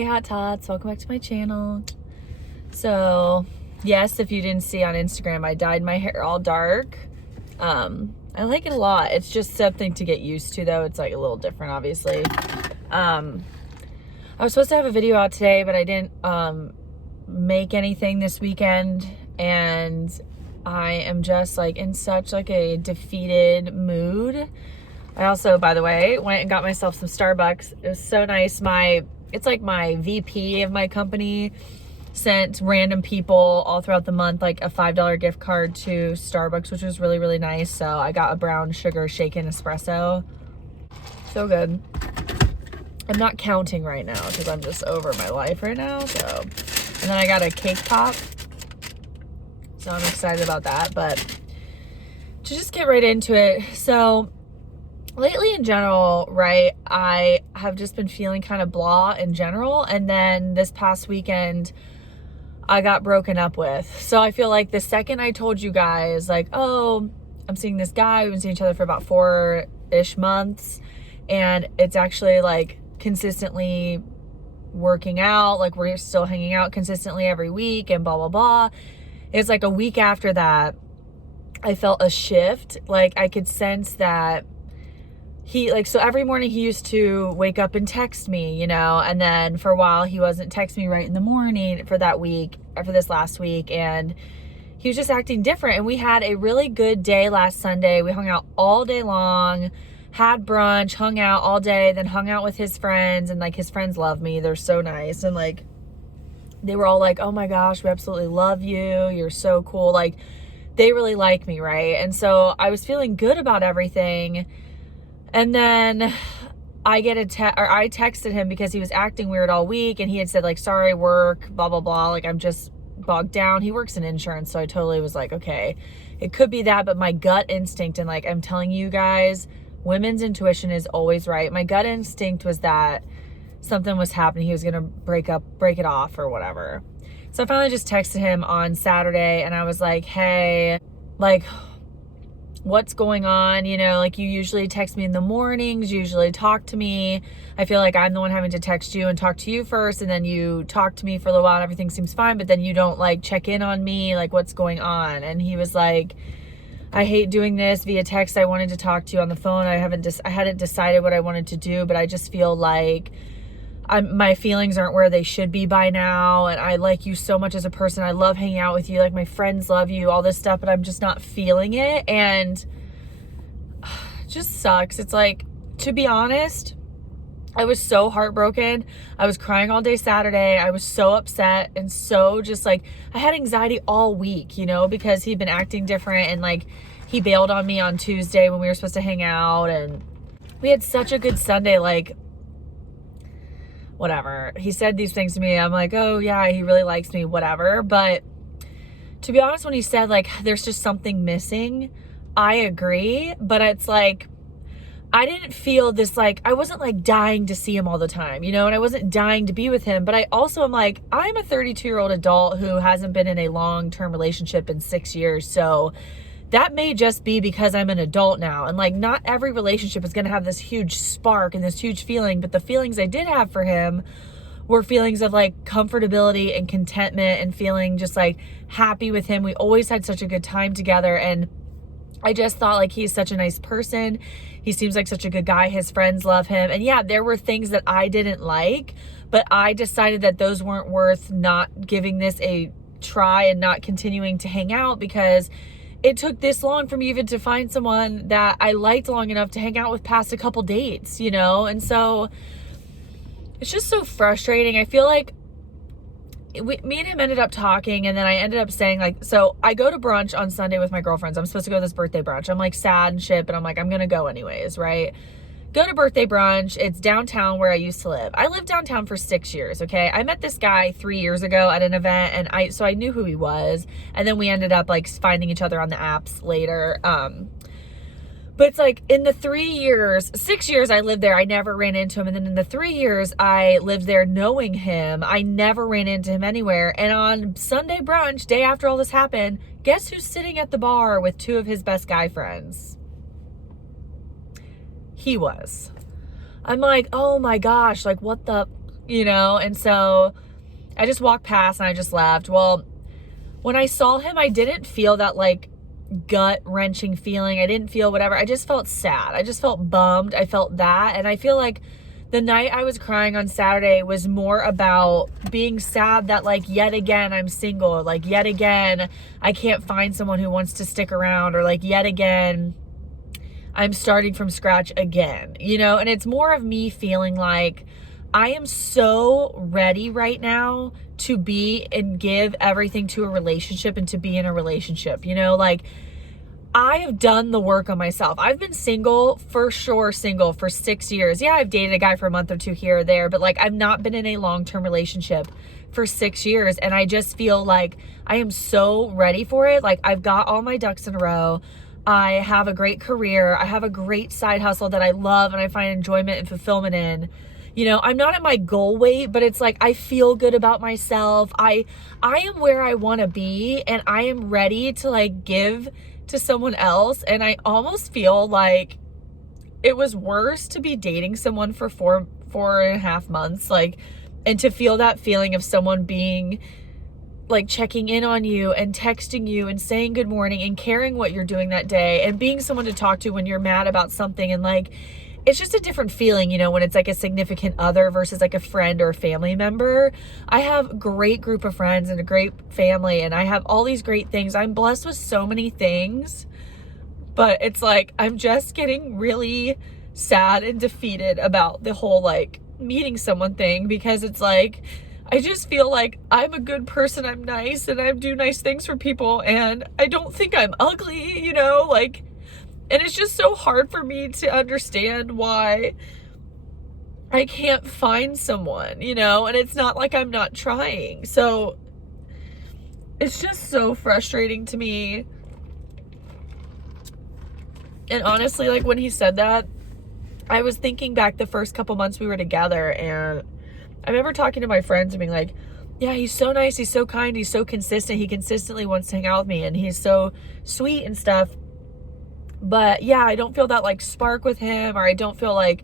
Hey Hot Tots, welcome back to my channel. So yes, if you didn't see on Instagram, I dyed my hair all dark. I like it a lot. It's just something to get used to though. It's like a little different obviously. I was supposed to have a video out today, but I didn't make anything this weekend, and I am just like in such like a defeated mood. I also, by the way, went and got myself some Starbucks. It was so nice. It's like my VP of my company sent random people all throughout the month like a $5 gift card to Starbucks, which was really, really nice. So I got a brown sugar shaken espresso. So good. I'm not counting right now because I'm just over my life right now. So, and then I got a cake pop. So I'm excited about that. But to just get right into it. So lately in general, right, I have just been feeling kind of blah in general. And then this past weekend, I got broken up with. So I feel like the second I told you guys, like, oh, I'm seeing this guy, we've been seeing each other for about 4-ish months. And it's actually like consistently working out. Like we're still hanging out consistently every week and blah, blah, blah. It's like a week after that, I felt a shift. Like I could sense that so every morning he used to wake up and text me, you know, and then for a while he wasn't texting me right in the morning for that week, for this last week, and he was just acting different. And we had a really good day last Sunday. We hung out all day long, had brunch, hung out all day, then hung out with his friends, and like his friends love me. They're so nice. And like, they were all like, oh my gosh, we absolutely love you. You're so cool. Like they really like me. Right. And so I was feeling good about everything. And then I texted him because he was acting weird all week, and he had said like, sorry, work, blah, blah, blah. Like I'm just bogged down. He works in insurance. So I totally was like, okay, it could be that, but my gut instinct, and like, I'm telling you guys, women's intuition is always right. My gut instinct was that something was happening. He was going to break it off or whatever. So I finally just texted him on Saturday, and I was like, hey, like, what's going on? You know, like you usually text me in the mornings, you usually talk to me. I feel like I'm the one having to text you and talk to you first, and then you talk to me for a little while and everything seems fine, but then you don't like check in on me, like what's going on? And he was like, I hate doing this via text. I wanted to talk to you on the phone. I hadn't decided what I wanted to do, but I just feel like my feelings aren't where they should be by now. And I like you so much as a person. I love hanging out with you. Like my friends love you, all this stuff, but I'm just not feeling it. And it just sucks. It's like, to be honest, I was so heartbroken. I was crying all day Saturday. I was so upset and so just like, I had anxiety all week, you know, because he'd been acting different, and like he bailed on me on Tuesday when we were supposed to hang out, and we had such a good Sunday. Like, whatever. He said these things to me. I'm like, oh yeah, he really likes me, whatever. But to be honest, when he said like, there's just something missing, I agree. But it's like, I didn't feel this, like, I wasn't like dying to see him all the time, you know, and I wasn't dying to be with him. But I also am like, I'm a 32-year-old adult who hasn't been in a long-term relationship in 6 years. So that may just be because I'm an adult now, and like not every relationship is going to have this huge spark and this huge feeling, but the feelings I did have for him were feelings of like comfortability and contentment and feeling just like happy with him. We always had such a good time together, and I just thought like he's such a nice person. He seems like such a good guy. His friends love him. And yeah, there were things that I didn't like, but I decided that those weren't worth not giving this a try and not continuing to hang out, because it took this long for me even to find someone that I liked long enough to hang out with past a couple dates, you know? And so it's just so frustrating. I feel like me and him ended up talking, and then I ended up saying like, so I go to brunch on Sunday with my girlfriends. I'm supposed to go to this birthday brunch. I'm like sad and shit, but I'm like, I'm going to go anyways, right? Go to birthday brunch. It's downtown where I used to live. I lived downtown for 6 years. Okay. I met this guy 3 years ago at an event, and I knew who he was. And then we ended up like finding each other on the apps later. But it's like in the 6 years I lived there, I never ran into him. And then in the 3 years I lived there knowing him, I never ran into him anywhere. And on Sunday brunch, day after all this happened, guess who's sitting at the bar with 2 of his best guy friends? He was. I'm like, oh my gosh, like what the, you know? And so I just walked past and I just left. Well, when I saw him, I didn't feel that like gut-wrenching feeling. I didn't feel whatever. I just felt sad. I just felt bummed. I felt that. And I feel like the night I was crying on Saturday was more about being sad that like yet again I'm single, like yet again I can't find someone who wants to stick around, or like yet again I'm starting from scratch again, you know? And it's more of me feeling like I am so ready right now to be and give everything to a relationship and to be in a relationship, you know? Like, I have done the work on myself. I've been single, for sure single, for 6 years. Yeah, I've dated a guy for a month or two here or there, but like I've not been in a long-term relationship for 6 years. And I just feel like I am so ready for it. Like, I've got all my ducks in a row. I have a great career. I have a great side hustle that I love and I find enjoyment and fulfillment in. You know, I'm not at my goal weight, but it's like I feel good about myself. I am where I want to be, and I am ready to like give to someone else. And I almost feel like it was worse to be dating someone for 4.5 months, like, and to feel that feeling of someone being like checking in on you and texting you and saying good morning and caring what you're doing that day and being someone to talk to when you're mad about something. And like, it's just a different feeling, you know, when it's like a significant other versus like a friend or a family member. I have a great group of friends and a great family, and I have all these great things. I'm blessed with so many things, but it's like I'm just getting really sad and defeated about the whole like meeting someone thing, because it's like I just feel like I'm a good person, I'm nice, and I do nice things for people, and I don't think I'm ugly, you know, like. And it's just so hard for me to understand why I can't find someone, you know? And it's not like I'm not trying. So it's just so frustrating to me. And honestly, like when he said that, I was thinking back the first couple months we were together, and I remember talking to my friends and being like, yeah, he's so nice, he's so kind, he's so consistent, he consistently wants to hang out with me, and he's so sweet and stuff. But yeah, I don't feel that like spark with him, or I don't feel like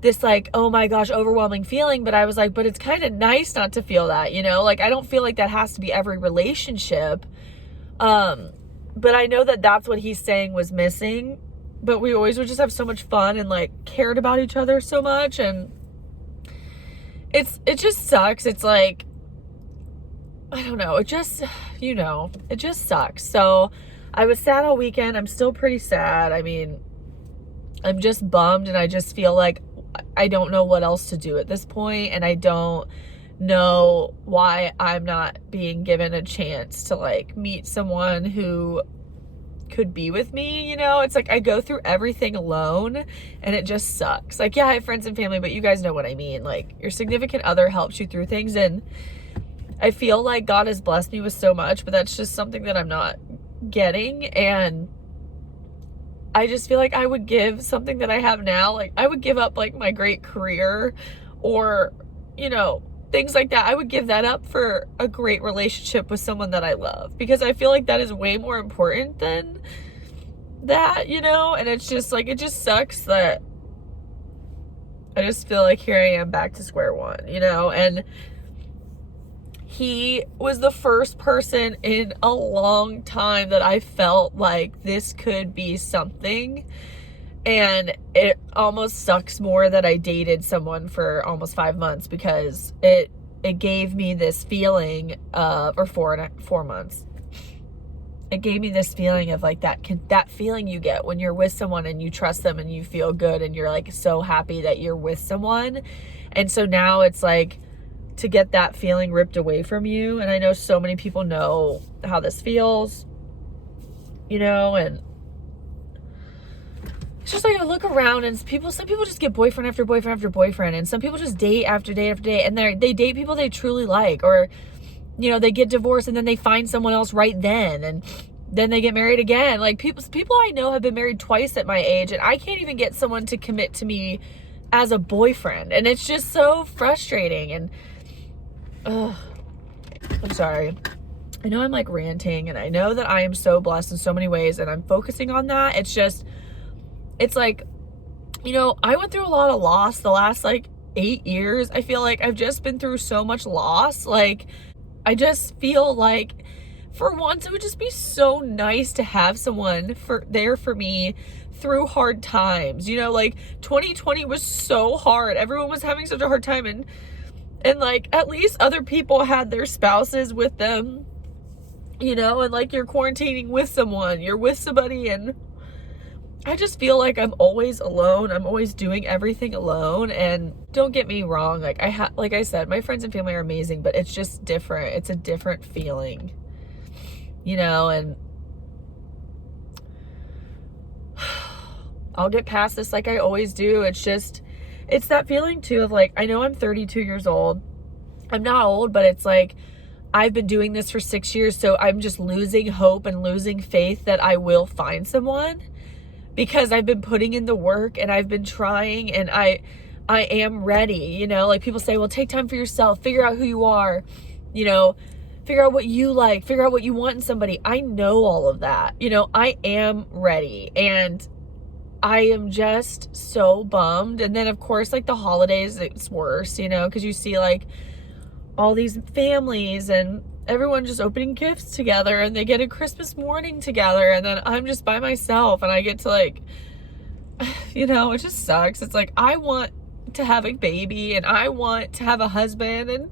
this like, oh my gosh, overwhelming feeling. But I was like, but it's kind of nice not to feel that, you know? Like, I don't feel like that has to be every relationship. But I know that that's what he's saying was missing. But we always would just have so much fun and like cared about each other so much. And it just sucks. It's like, I don't know. It just, you know, it just sucks. So I was sad all weekend. I'm still pretty sad. I mean, I'm just bummed, and I just feel like I don't know what else to do at this point, and I don't know why I'm not being given a chance to like meet someone who could be with me, you know? It's like I go through everything alone, and it just sucks. Like, yeah, I have friends and family, but you guys know what I mean. Like, your significant other helps you through things, and I feel like God has blessed me with so much, but that's just something that I'm not getting. And I just feel like I would give something that I have now, like I would give up like my great career, or, you know, things like that. I would give that up for a great relationship with someone that I love, because I feel like that is way more important than that, you know? And it's just like, it just sucks that I just feel like here I am back to square one, you know? And he was the first person in a long time that I felt like this could be something. And it almost sucks more that I dated someone for almost 5 months, because it gave me this feeling of, or 4 months. It gave me this feeling of like that feeling you get when you're with someone and you trust them and you feel good and you're like so happy that you're with someone. And so now it's like, to get that feeling ripped away from you. And I know so many people know how this feels, you know, and it's just like I look around and some people just get boyfriend after boyfriend after boyfriend, and some people just date after date after date, and they date people they truly like, or, you know, they get divorced and then they find someone else right then, and then they get married again. Like people I know have been married twice at my age, and I can't even get someone to commit to me as a boyfriend. And it's just so frustrating. And I'm sorry. I know I'm like ranting, and I know that I am so blessed in so many ways, and I'm focusing on that. It's just, it's like, you know, I went through a lot of loss the last like 8 years, I feel like I've just been through so much loss. Like, I just feel like for once it would just be so nice to have someone there for me through hard times. You know, like 2020 was so hard. Everyone was having such a hard time, and like at least other people had their spouses with them, you know, and like you're quarantining with someone, you're with somebody, and I just feel like I'm always alone. I'm always doing everything alone. And don't get me wrong, like like I said, my friends and family are amazing, but it's just different. It's a different feeling, you know, and I'll get past this like I always do. It's that feeling too of like, I know I'm 32 years old. I'm not old, but it's like, I've been doing this for 6 years. So I'm just losing hope and losing faith that I will find someone, because I've been putting in the work and I've been trying, and I am ready, you know, like people say, well, take time for yourself, figure out who you are, you know, figure out what you like, figure out what you want in somebody. I know all of that, you know, I am ready, and I am just so bummed. And then of course, like the holidays, it's worse, you know, because you see like all these families and everyone just opening gifts together, and they get a Christmas morning together, and then I'm just by myself, and I get to like, you know, it just sucks. It's like, I want to have a baby, and I want to have a husband, and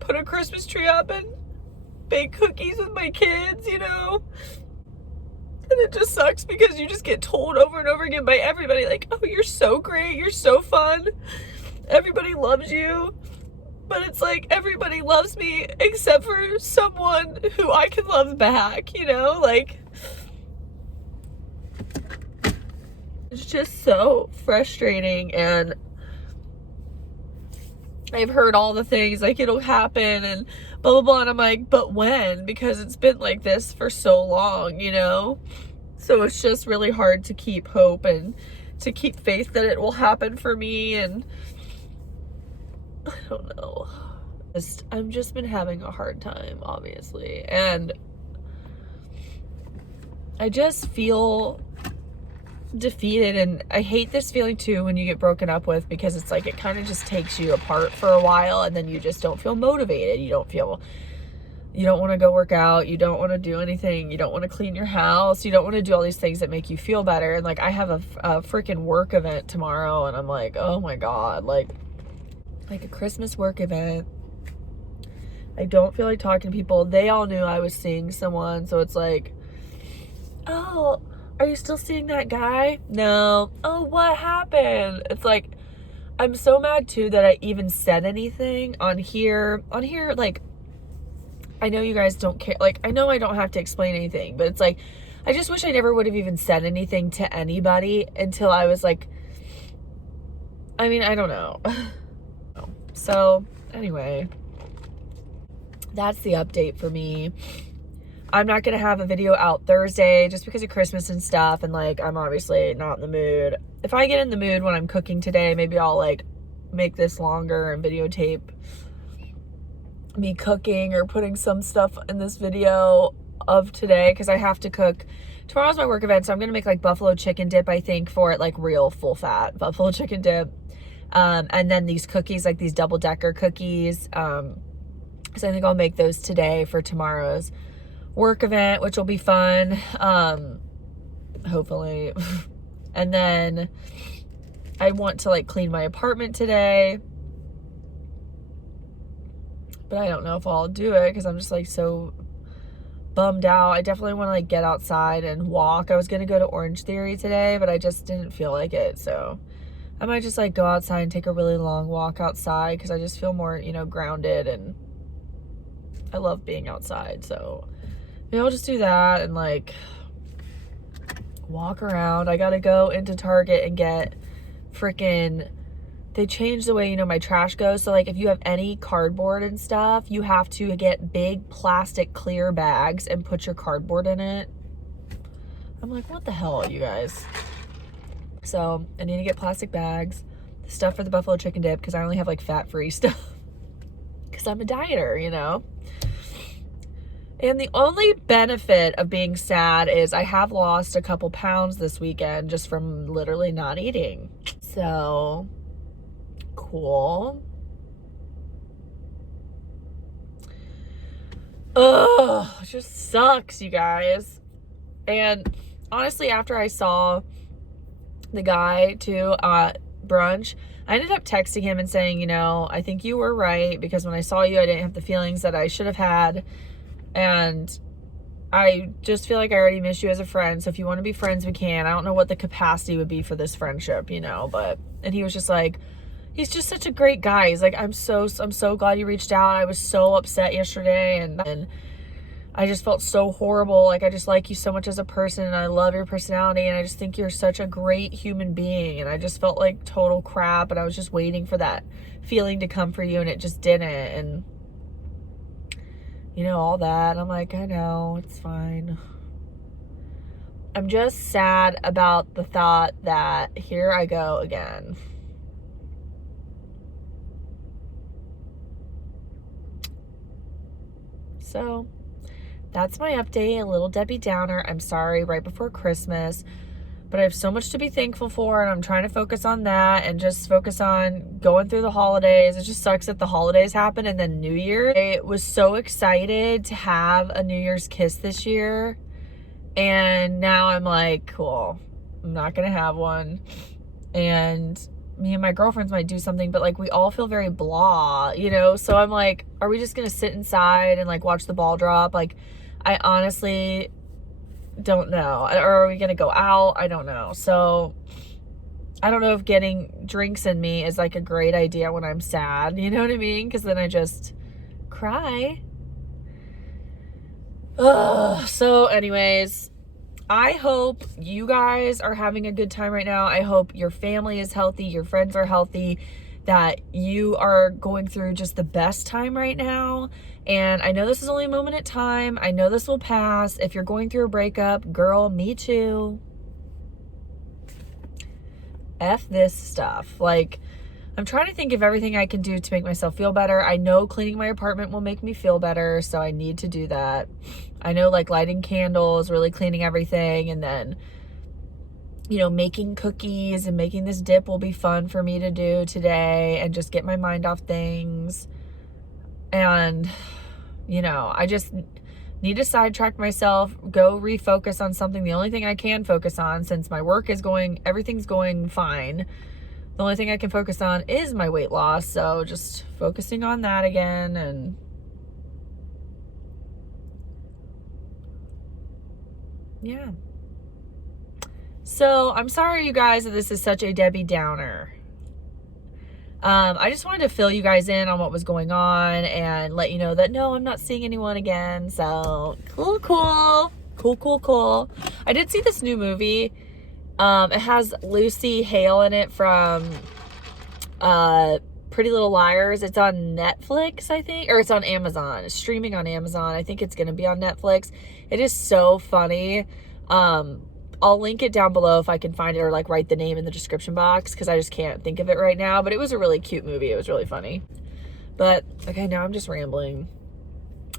put a Christmas tree up, and bake cookies with my kids, you know, and it just sucks because you just get told over and over again by everybody, like, oh, you're so great, you're so fun, everybody loves you. But it's like, everybody loves me except for someone who I can love back, you know? Like, it's just so frustrating. And I've heard all the things, like, it'll happen and blah, blah, blah. And I'm like, but when? Because it's been like this for so long, you know? So it's just really hard to keep hope and to keep faith that it will happen for me. And I don't know. I've just been having a hard time, obviously. And I just feel defeated. And I hate this feeling too when you get broken up with, because it's like, it kind of just takes you apart for a while, and then you just don't feel motivated. You don't want to go work out. You don't want to do anything. You don't want to clean your house. You don't want to do all these things that make you feel better. And like, I have a freaking work event tomorrow, and I'm like, oh my God, like a Christmas work event. I don't feel like talking to people. They all knew I was seeing someone, so it's like, oh, are you still seeing that guy? No. Oh, what happened? It's like, I'm so mad too that I even said anything on here, like, I know you guys don't care, like, I know I don't have to explain anything, but it's like, I just wish I never would have even said anything to anybody until I was like, I mean, I don't know. So anyway, that's the update for me. I'm not going to have a video out Thursday just because of Christmas and stuff. And like, I'm obviously not in the mood. If I get in the mood when I'm cooking today, maybe I'll like make this longer and videotape me cooking or putting some stuff in this video of today, because I have to cook. Tomorrow's my work event, so I'm going to make like buffalo chicken dip, I think, for it, like real full fat buffalo chicken dip. And then these cookies, like these double-decker cookies. So I think I'll make those today for tomorrow's work event, which will be fun. Hopefully. And then I want to like clean my apartment today, but I don't know if I'll do it because I'm just like so bummed out. I definitely want to like get outside and walk. I was going to go to Orange Theory today, but I just didn't feel like it. So I might just like go outside and take a really long walk outside, because I just feel more, you know, grounded, and I love being outside. So maybe I'll just do that and like walk around. I got to go into Target and get freaking, they changed the way, you know, my trash goes. So like if you have any cardboard and stuff, you have to get big plastic clear bags and put your cardboard in it. I'm like, what the hell, you guys? So I need to get plastic bags, stuff for the buffalo chicken dip, because I only have like fat-free stuff because I'm a dieter, you know. And the only benefit of being sad is I have lost a couple pounds this weekend just from literally not eating. So cool. Ugh, it just sucks, you guys. And honestly, after I saw the guy too at brunch, I ended up texting him and saying, you know, I think you were right, because when I saw you, I didn't have the feelings that I should have had. And I just feel like I already miss you as a friend. So if you want to be friends, we can. I don't know what the capacity would be for this friendship, you know, and he was just like, he's just such a great guy. He's like, I'm so glad you reached out. I was so upset yesterday, and I just felt so horrible. Like, I just like you so much as a person, and I love your personality, and I just think you're such a great human being. And I just felt like total crap, and I was just waiting for that feeling to come for you, and it just didn't. And, you know, all that. I'm like, I know, it's fine. I'm just sad about the thought that here I go again. So that's my update, a little Debbie Downer. I'm sorry, right before Christmas, but I have so much to be thankful for, and I'm trying to focus on that and just focus on going through the holidays. It just sucks that the holidays happen and then New Year. I was so excited to have a New Year's kiss this year, and now I'm like, cool, I'm not gonna have one. And me and my girlfriends might do something, but like, we all feel very blah, you know? So I'm like, are we just gonna sit inside and like watch the ball drop? Like, I honestly don't know. Or are we gonna go out? I don't know. So I don't know if getting drinks in me is like a great idea when I'm sad, you know what I mean? Because then I just cry. Ugh. So anyways, I hope you guys are having a good time right now. I hope your family is healthy, your friends are healthy, that you are going through just the best time right now. And I know this is only a moment in time. I know this will pass. If you're going through a breakup, girl, me too. F this stuff. Like, I'm trying to think of everything I can do to make myself feel better. I know cleaning my apartment will make me feel better, so I need to do that. I know, like, lighting candles, really cleaning everything, and then, you know, making cookies and making this dip will be fun for me to do today and just get my mind off things. And, you know, I just need to sidetrack myself, go refocus on something. The only thing I can focus on, since my work is everything's going fine, the only thing I can focus on is my weight loss. So just focusing on that again. And yeah. So I'm sorry, you guys, that this is such a Debbie Downer. I just wanted to fill you guys in on what was going on and let you know that, no, I'm not seeing anyone again. So cool. I did see this new movie. It has Lucy Hale in it from Pretty Little Liars. It's on Netflix, I think, or it's on Amazon. It's streaming on Amazon. I think it's going to be on Netflix. It is so funny. I'll link it down below if I can find it, or like write the name in the description box, because I just can't think of it right now. But it was a really cute movie. It was really funny. But okay, now I'm just rambling.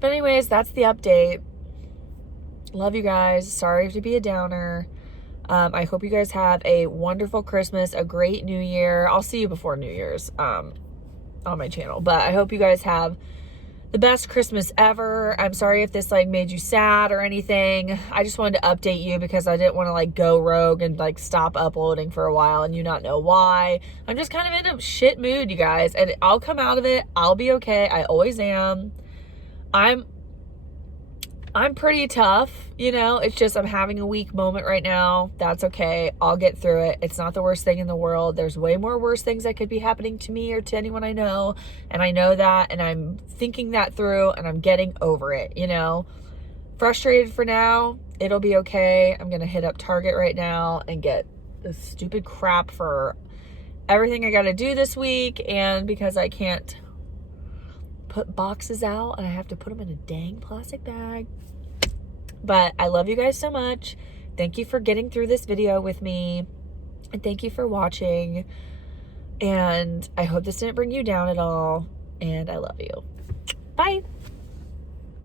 But anyways, that's the update. Love you guys. Sorry to be a downer. I hope you guys have a wonderful Christmas, a great New Year. I'll see you before New Year's on my channel. But I hope you guys have the best Christmas ever. I'm sorry if this like made you sad or anything. I just wanted to update you because I didn't want to like go rogue and like stop uploading for a while and you not know why. I'm just kind of in a shit mood, you guys, and I'll come out of it. I'll be okay. I always am. I'm pretty tough, you know. It's just I'm having a weak moment right now. That's okay. I'll get through it. It's not the worst thing in the world. There's way more worse things that could be happening to me or to anyone I know, and I know that, and I'm thinking that through, and I'm getting over it, you know. Frustrated for now. It'll be okay. I'm going to hit up Target right now and get this stupid crap for everything I got to do this week, and because I can't put boxes out and I have to put them in a dang plastic bag. But I love you guys so much. Thank you for getting through this video with me, and thank you for watching, and I hope this didn't bring you down at all, and I love you. Bye.